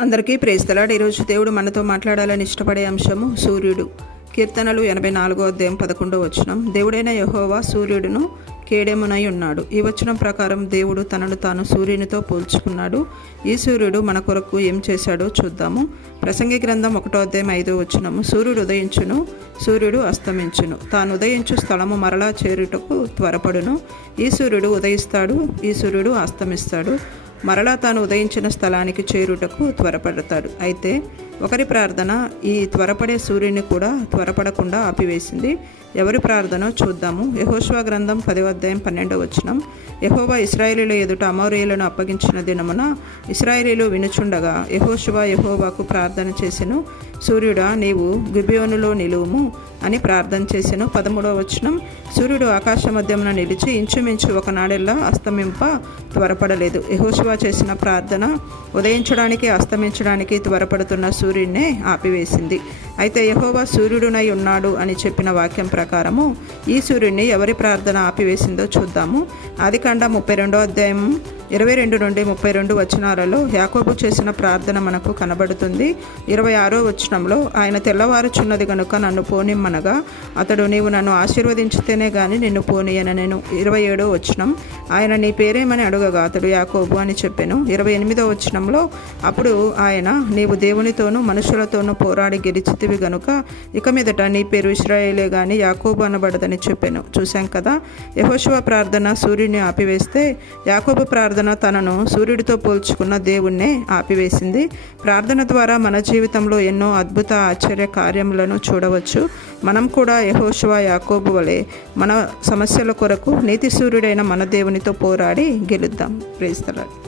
అందరికీ ప్రేస్తలాడు ఈరోజు దేవుడు మనతో మాట్లాడాలని ఇష్టపడే అంశము సూర్యుడు. కీర్తనలు ఎనభై నాలుగో అధ్యాయం పదకొండో వచనం. దేవుడైన యహోవా సూర్యుడును కేడెమునై ఉన్నాడు. ఈ వచనం ప్రకారం దేవుడు తనను తాను సూర్యునితో పోల్చుకున్నాడు. ఈ సూర్యుడు మన కొరకు ఏం చేశాడో చూద్దాము. ప్రసంగి గ్రంథం ఒకటో అధ్యాయం ఐదో వచనము. సూర్యుడు ఉదయించును సూర్యుడు అస్తమించును. తాను ఉదయించు స్థలము మరలా చేరుటకు త్వరపడును. ఈ సూర్యుడు ఉదయిస్తాడు ఈ సూర్యుడు అస్తమిస్తాడు. మరలా తాను ఉదయించిన స్థలానికి చేరుటకు త్వరపడతాడు. అయితే ఒకరి ప్రార్థన ఈ త్వరపడే సూర్యుని కూడా త్వరపడకుండా ఆపివేసింది. ఎవరి ప్రార్థనో చూద్దాము. యహోష్వా గ్రంథం పది అధ్యాయం పన్నెండవ వచనం. యహోవా ఇస్రాయేలీల ఎదుట అమోరియలను అప్పగించిన దినమున ఇస్రాయేలీలు వినుచుండగా యహోషువా యహోవాకు ప్రార్థన చేసెను. సూర్యుడా నీవు గిబియోనులో నిలువుము. అని ప్రార్థన చేసెను పదమూడవ వచనం సూర్యుడు ఆకాశ మధ్యమున నిలిచి ఇంచుమించు ఒకనాడెల్లా అస్తమింప త్వరపడలేదు. యహోశివా చేసిన ప్రార్థన ఉదయించడానికి అస్తమించడానికి త్వరపడుతున్న సూర్యుడినే ఆపివేసింది. అయితే యహోవా సూర్యుడునై ఉన్నాడు అని చెప్పిన వాక్యం ప్రకారము ఈ సూర్యుడిని ఎవరి ప్రార్థన ఆపివేసిందో చూద్దాము. ఆదికాండ ముప్పై రెండో అధ్యాయం ఇరవై రెండు నుండి ముప్పై రెండు వచనాలలో యాకోబు చేసిన ప్రార్థన మనకు కనబడుతుంది. ఇరవై ఆరో వచనంలో ఆయన తెల్లవారుచున్నది కనుక నన్ను పోనిమ్మనగా అతడు నీవు నన్ను ఆశీర్వదించితేనే గాని నిన్ను పోనీయన నేను. ఇరవై ఏడో వచనం ఆయన నీ పేరేమని అడుగగా అతడు యాకోబు అని చెప్పాను. ఇరవై ఎనిమిదో వచనంలో అప్పుడు ఆయన నీవు దేవునితోనూ మనుషులతోనూ పోరాడి గెలిచితివి గనుక ఇక మీదట నీ పేరు ఇస్రాయేలే గాని యాకోబు అనబడదని చెప్పాను. చూశాం కదా యహోశివ ప్రార్థన సూర్యుని ఆపివేస్తే యాకోబు ప్రార్థన తనను సూర్యుడితో పోల్చుకున్న దేవుణ్ణే ఆపివేసింది. ప్రార్థన ద్వారా మన జీవితంలో ఎన్నో అద్భుత ఆశ్చర్య కార్యములను చూడవచ్చు. మనం కూడా యహోశివ యాకోబు వలె మన సమస్యల కొరకు నీతి సూర్యుడైన మన దేవునితో పోరాడి గెలుద్దాం. ప్రేస్తలాడు